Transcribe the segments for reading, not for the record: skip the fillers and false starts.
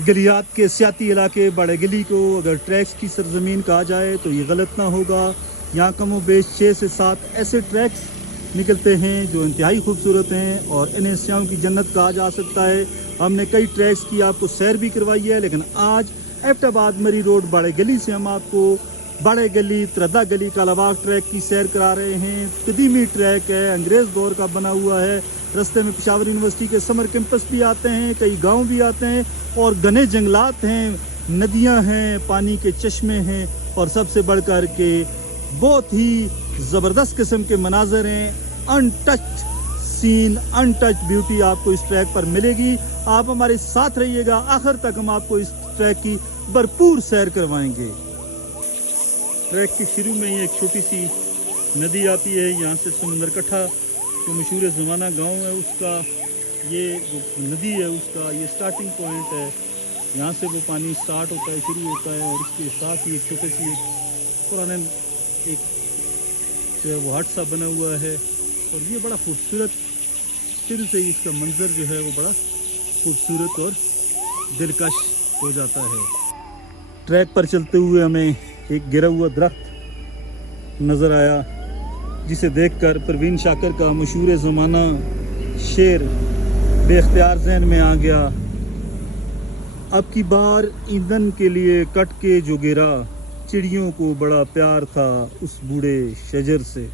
गलियात के सियाती इलाके बड़े गली को अगर ट्रैक्स की सरजमीन कहा जाए तो ये गलत ना होगा। यहाँ कम व बेश 6 से 7 ऐसे ट्रैक्स निकलते हैं जो इंतहाई खूबसूरत हैं और इन्हें स्याहों की जन्नत कहा जा सकता है। हमने कई ट्रैक्स की आपको सैर भी करवाई है, लेकिन आज एबटाबाद मरी रोड बड़े गली से हम आपको बड़े गली, तरदा गली, कालाबाग ट्रैक की सैर करा रहे हैं। कदीमी ट्रैक है, अंग्रेज़ दौर का बना हुआ है। रास्ते में पेशावर यूनिवर्सिटी के समर कैंपस भी आते हैं, कई गांव भी आते हैं और घने जंगलात हैं, नदियां हैं, पानी के चश्मे हैं और सबसे बढ़कर के बहुत ही ज़बरदस्त किस्म के मनाजर हैं। अनटच्ड सीन, अनटच्ड ब्यूटी आपको इस ट्रैक पर मिलेगी। आप हमारे साथ रहिएगा, आखिर तक हम आपको इस ट्रैक की भरपूर सैर करवाएंगे। ट्रैक के शुरू में ही एक छोटी सी नदी आती है, यहाँ से समंदर कट्ठा जो मशहूर ज़माना गांव है उसका ये जो नदी है उसका ये स्टार्टिंग पॉइंट है। यहाँ से वो पानी स्टार्ट होता है, शुरू होता है और इसके साथ ही एक छोटे सी पुराने एक जो है वो हट सा बना हुआ है और ये बड़ा खूबसूरत शुरू से ही इसका मंजर जो है वो बड़ा खूबसूरत और दिलकश हो जाता है। ट्रैक पर चलते हुए हमें एक गिरा हुआ दरख्त नज़र आया जिसे देखकर परवीन शाकर का मशहूर ज़माना शेर बेख्तियार ज़हन में आ गया। अब की बार ईंधन के लिए कट के जो गिरा, चिड़ियों को बड़ा प्यार था उस बूढ़े शजर से।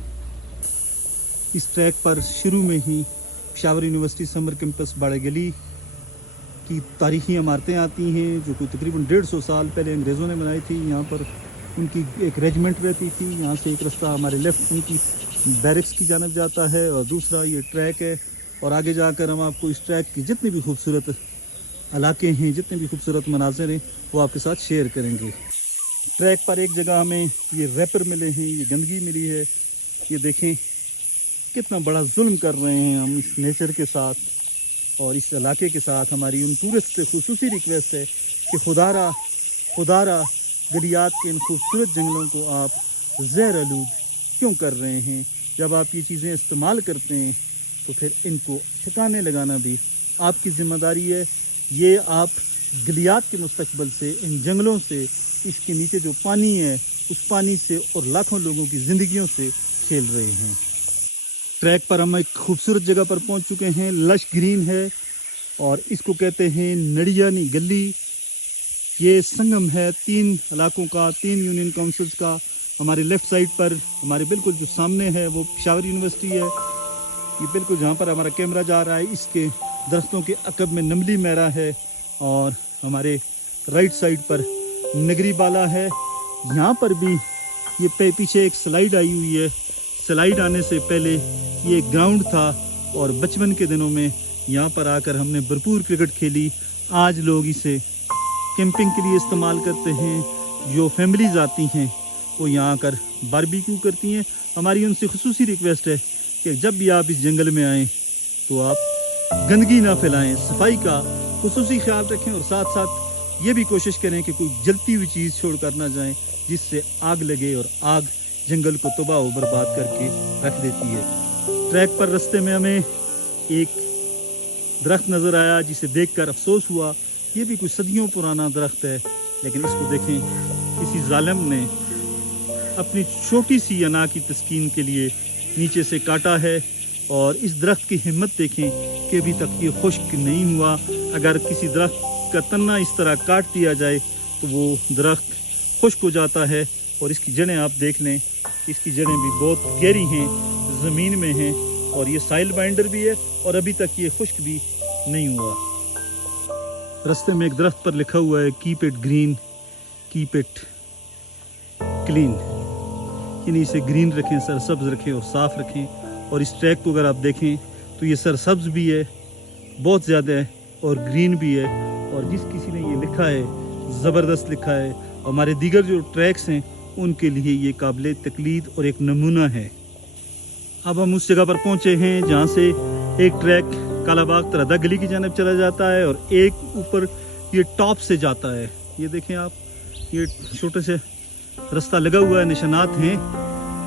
इस ट्रैक पर शुरू में ही पेशावर यूनिवर्सिटी समर कैंपस बड़े गली की तारीखी इमारतें आती हैं जो कोई तकरीबन 150 साल पहले अंग्रेज़ों ने बनाई थी। यहाँ पर उनकी एक रेजिमेंट रहती थी। यहाँ से एक रास्ता हमारे लेफ़्ट उनकी बैरक्स की जानब जाता है और दूसरा ये ट्रैक है और आगे जाकर हम आपको इस ट्रैक की जितनी भी खूबसूरत इलाके हैं, जितने भी खूबसूरत मनाज़र हैं वो आपके साथ शेयर करेंगे। ट्रैक पर एक जगह हमें ये रैपर मिले हैं, ये गंदगी मिली है। ये देखें कितना बड़ा जुल्म कर रहे हैं हम इस नेचर के साथ और इस इलाके के साथ। हमारी उन टूरिस्ट से खुसूसी रिक्वेस्ट है कि खुदारा गलियात के इन खूबसूरत जंगलों को आप ज़हर आलूद क्यों कर रहे हैं। जब आप ये चीज़ें इस्तेमाल करते हैं तो फिर इनको ठिकाने लगाना भी आपकी ज़िम्मेदारी है। ये आप गलियात के मुस्तकबिल से, इन जंगलों से, इसके नीचे जो पानी है उस पानी से और लाखों लोगों की ज़िंदगियों से खेल रहे हैं। ट्रैक पर हम एक खूबसूरत जगह पर पहुंच चुके हैं, लश ग्रीन है और इसको कहते हैं नड़ियानी गली। ये संगम है 3 इलाकों का, 3 यूनियन काउंसिल्स का। हमारे लेफ़्ट साइड पर हमारे बिल्कुल जो सामने है वो पेशावर यूनिवर्सिटी है। ये बिल्कुल जहाँ पर हमारा कैमरा जा रहा है इसके दरख्तों के अकब में नमली मेरा है और हमारे राइट साइड पर नगरी बाला है। यहाँ पर भी ये पीछे एक स्लाइड आई हुई है। स्लाइड आने से पहले ये ग्राउंड था और बचपन के दिनों में यहाँ पर आकर हमने भरपूर क्रिकेट खेली। आज लोग इसे कैंपिंग के लिए इस्तेमाल करते हैं। जो फैमिलीज़ आती हैं वो यहाँ आकर बारबेक्यू करती हैं। हमारी उनसे खुसूसी रिक्वेस्ट है कि जब भी आप इस जंगल में आएँ तो आप गंदगी ना फैलाएं, सफाई का खुसूसी ख्याल रखें और साथ साथ ये भी कोशिश करें कि कोई जलती हुई चीज़ छोड़ कर ना जाएँ जिससे आग लगे और आग जंगल को तबाह व बर्बाद करके रख देती है। ट्रैक पर रास्ते में हमें एक दरख्त नज़र आया जिसे देखकर अफसोस हुआ। ये भी कुछ सदियों पुराना दरख्त है, लेकिन इसको देखें किसी जालिम ने अपनी छोटी सी अना की तस्कीन के लिए नीचे से काटा है और इस दरख्त की हिम्मत देखें कि अभी तक ये खुश्क नहीं हुआ। अगर किसी दरख्त का तन्ना इस तरह काट दिया जाए तो वो दरख्त खुश्क हो जाता है और इसकी जड़ें आप देख लें, इसकी जड़ें भी बहुत गहरी हैं, ज़मीन में हैं और ये साइल बाइंडर भी है और अभी तक ये खुश्क भी नहीं हुआ। रास्ते में एक दरख्त पर लिखा हुआ है keep it green, keep it clean, यानी इसे ग्रीन रखें, सरसब्ज रखें और साफ़ रखें। और इस ट्रैक को अगर आप देखें तो ये सरसब्ज भी है बहुत ज़्यादा है और ग्रीन भी है और जिस किसी ने ये लिखा है ज़बरदस्त लिखा है। हमारे दीगर जो ट्रैक्स हैं उनके लिए ये काबिल तकलीद और एक नमूना है। अब हम उस जगह पर पहुँचे हैं जहाँ से एक ट्रैक कालाबाग तरदा गली की जानब चला जाता है और एक ऊपर ये टॉप से जाता है। ये देखें आप, ये छोटे से रास्ता लगा हुआ है, निशानात हैं,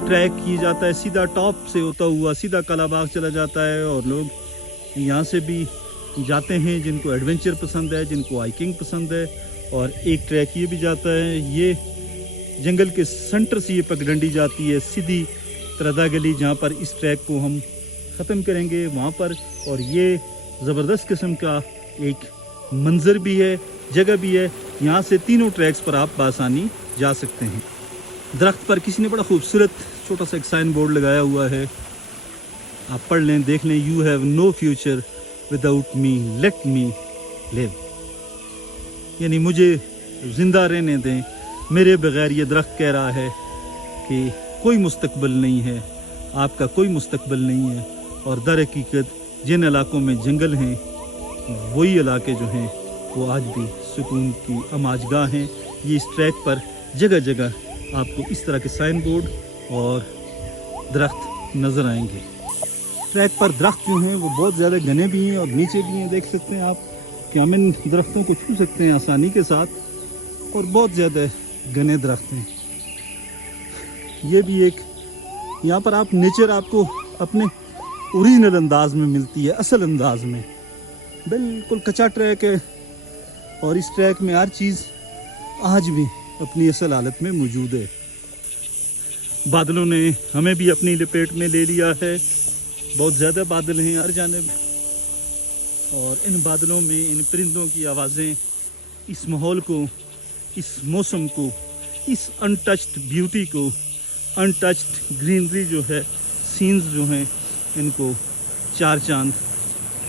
ट्रैक किया जाता है, सीधा टॉप से होता हुआ सीधा कालाबाग चला जाता है और लोग यहाँ से भी जाते हैं जिनको एडवेंचर पसंद है, जिनको हाइकिंग पसंद है। और एक ट्रैक ये भी जाता है, ये जंगल के सेंटर से ये पगडंडी जाती है सीधी त्रदा गली, जहाँ पर इस ट्रैक को हम ख़त्म करेंगे वहाँ पर। और ये ज़बरदस्त किस्म का एक मंज़र भी है, जगह भी है। यहाँ से तीनों ट्रैक्स पर आप बआसानी जा सकते हैं। दरख्त पर किसी ने बड़ा खूबसूरत छोटा सा एक साइन बोर्ड लगाया हुआ है, आप पढ़ लें, देख लें। You have no future without me, let me live. यानी मुझे ज़िंदा रहने दें, मेरे बगैर ये दरख्त कह रहा है कि कोई मुस्तकबिल नहीं है, आपका कोई मुस्तकबिल नहीं है। और दर हकीकत जिन इलाकों में जंगल हैं वही इलाके जो हैं वो आज भी सुकून की अमाजगाह हैं। ये इस ट्रैक पर जगह जगह आपको इस तरह के साइन बोर्ड और दरख्त नज़र आएंगे। ट्रैक पर दरख्त जो हैं वो बहुत ज़्यादा घने भी हैं और नीचे भी हैं। देख सकते हैं आप कि हम इन दरख्तों को छू सकते हैं आसानी के साथ, और बहुत ज़्यादा घने दरख्त हैं। ये भी एक यहाँ पर आप नेचर आपको अपने ओरिजिनल अंदाज में मिलती है, असल अंदाज में। बिल्कुल कच्चा ट्रैक है और इस ट्रैक में हर चीज़ आज भी अपनी असल हालत में मौजूद है। बादलों ने हमें भी अपनी लपेट में ले लिया है, बहुत ज़्यादा बादल हैं हर जानिब। और इन बादलों में इन परिंदों की आवाज़ें इस माहौल को, इस मौसम को, इस अनटच्ड ब्यूटी को, अनटच्ड ग्रीनरी जो है, सीन्स जो हैं, इनको चार चांद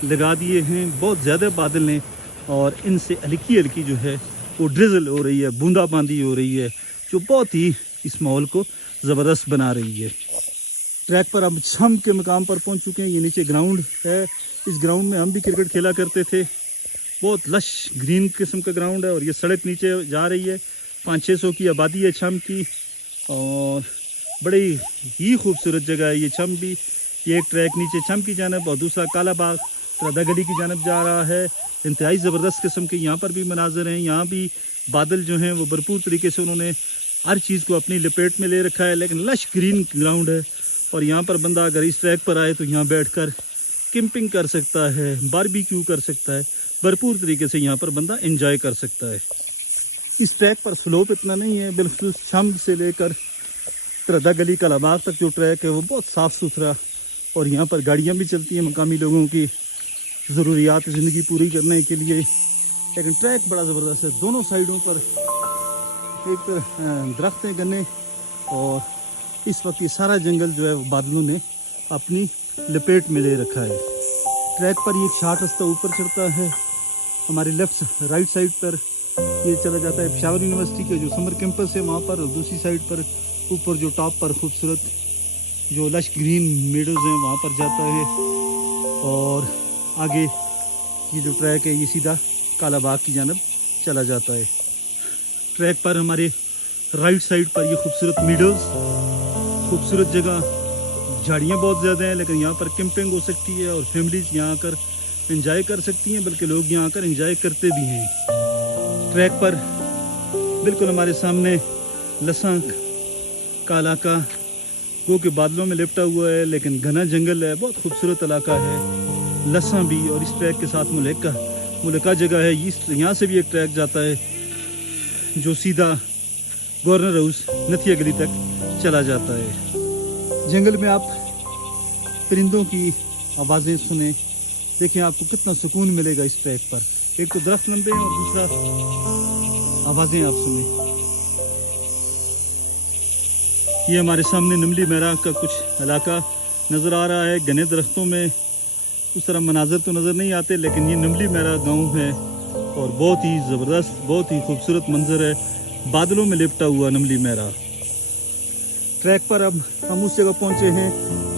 लगा दिए हैं। बहुत ज़्यादा बादल हैं और इनसे हल्की हल्की जो है वो ड्रिजल हो रही है, बूंदाबांदी हो रही है, जो बहुत ही इस माहौल को ज़बरदस्त बना रही है। ट्रैक पर अब हम के मकाम पर पहुंच चुके हैं। ये नीचे ग्राउंड है, इस ग्राउंड में हम भी क्रिकेट खेला करते थे। बहुत लश ग्रीन किस्म का ग्राउंड है और ये सड़क नीचे जा रही है। 500-600 की आबादी है छम की और बड़ी ही खूबसूरत जगह है ये छम भी। ये एक ट्रैक नीचे छम की जानब और दूसरा काला बाग त्रदा गली की जानब जा रहा है। इंतहाई ज़बरदस्त किस्म के यहाँ पर भी मनाजर हैं। यहाँ भी बादल जो हैं वो भरपूर तरीके से उन्होंने हर चीज़ को अपनी लपेट में ले रखा है, लेकिन लश ग्रीन ग्राउंड है। और यहाँ पर बंदा अगर इस ट्रैक पर आए तो यहाँ बैठकर कैंपिंग कर सकता है, बारबेक्यू कर सकता है, भरपूर तरीके से यहाँ पर बंदा एंजॉय कर सकता है। इस ट्रैक पर स्लोप इतना नहीं है, बिल्कुल शम से लेकर त्रदा गली कलाबाग तक जो ट्रैक है वो बहुत साफ़ सुथरा, और यहाँ पर गाड़ियाँ भी चलती हैं मकामी लोगों की ज़रूरियात ज़िंदगी पूरी करने के लिए। लेकिन ट्रैक बड़ा ज़बरदस्त है। दोनों साइडों पर एक दरख्त हैं घने, और इस वक्त ये सारा जंगल जो है वो बादलों ने अपनी लपेट में ले रखा है। ट्रैक पर ये एक शार्ट रास्ता ऊपर चढ़ता है, हमारे लेफ्ट राइट साइड पर ये चला जाता है पेशावर यूनिवर्सिटी के जो समर कैंपस है वहाँ पर, और दूसरी साइड पर ऊपर जो टॉप पर खूबसूरत जो लश ग्रीन मेडोज़ हैं वहाँ पर जाता है। और आगे ये जो ट्रैक है ये सीधा काला बाग की जानब चला जाता है। ट्रैक पर हमारे राइट साइड पर ये खूबसूरत मीडोज़, खूबसूरत जगह, झाड़ियाँ बहुत ज़्यादा हैं, लेकिन यहाँ पर कैंपिंग हो सकती है और फैमिलीज़ यहाँ आकर एंजॉय कर सकती हैं, बल्कि लोग यहाँ आकर एंजॉय करते भी हैं। ट्रैक पर बिल्कुल हमारे सामने लसां काला का वो के बादलों में लिपटा हुआ है, लेकिन घना जंगल है, बहुत खूबसूरत इलाका है लसां भी। और इस ट्रैक के साथ मुलका जगह है। यहाँ से भी एक ट्रैक जाता है जो सीधा गवर्नर हाउस नथिया गली तक चला जाता है। जंगल में आप परिंदों की आवाज़ें सुने, देखें आपको कितना सुकून मिलेगा इस ट्रैक पर। एक तो दरख्त लंबे हैं और दूसरा आवाज़ें आप सुने। ये हमारे सामने नमली मेरा का कुछ इलाका नज़र आ रहा है। घने दरख्तों में उस तरह मनाजर तो नज़र नहीं आते, लेकिन ये नमली मेरा गांव है और बहुत ही ज़बरदस्त, बहुत ही खूबसूरत मंजर है, बादलों में लिपटा हुआ नमली मेरा। ट्रैक पर अब हम उस जगह पहुंचे हैं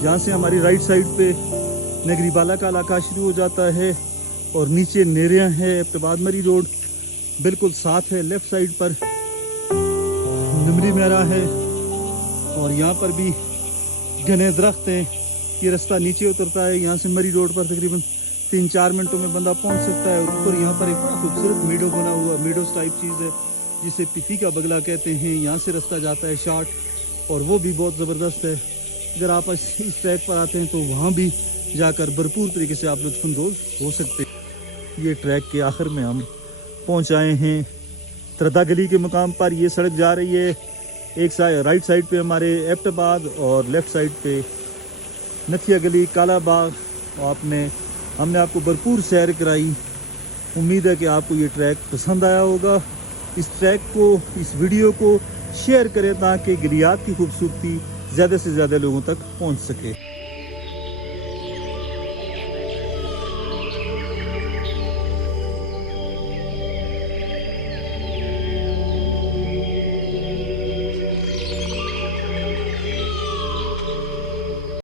जहां से हमारी राइट साइड पे नगरी बाला का इलाका शुरू हो जाता है और नीचे नेरिया है, इब्तिबाद मरी रोड बिल्कुल साथ है। लेफ़्ट साइड पर नमली मेरा है और यहाँ पर भी घने दरख्त हैं। ये रास्ता नीचे उतरता है, यहाँ से मरी रोड पर तकरीबन 3-4 मिनटों में बंदा पहुँच सकता है। ऊपर यहाँ पर एक बड़ा खूबसूरत मीडो बना हुआ, मीडोस टाइप चीज़ है जिसे पिफी का बगला कहते हैं। यहाँ से रास्ता जाता है शॉर्ट, और वो भी बहुत ज़बरदस्त है। अगर आप इस ट्रैक पर आते हैं तो वहाँ भी जाकर भरपूर तरीके से आप लुत्फ़अंदोज़ हो सकते हैं। یہ ٹریک کے آخر میں ہم پہنچ آئے ہیں تردہ گلی کے مقام پر. یہ سڑک جا رہی ہے ایک رائٹ سائڈ پہ ہمارے ایبٹ آباد اور لیفٹ سائڈ پہ نتھیا گلی کالا باغ. ہم نے آپ کو بھرپور سیر کرائی. امید ہے کہ آپ کو یہ ٹریک پسند آیا ہوگا. اس ٹریک کو اس ویڈیو کو شیئر کریں تاکہ گلیات کی خوبصورتی زیادہ سے زیادہ لوگوں تک پہنچ سکے.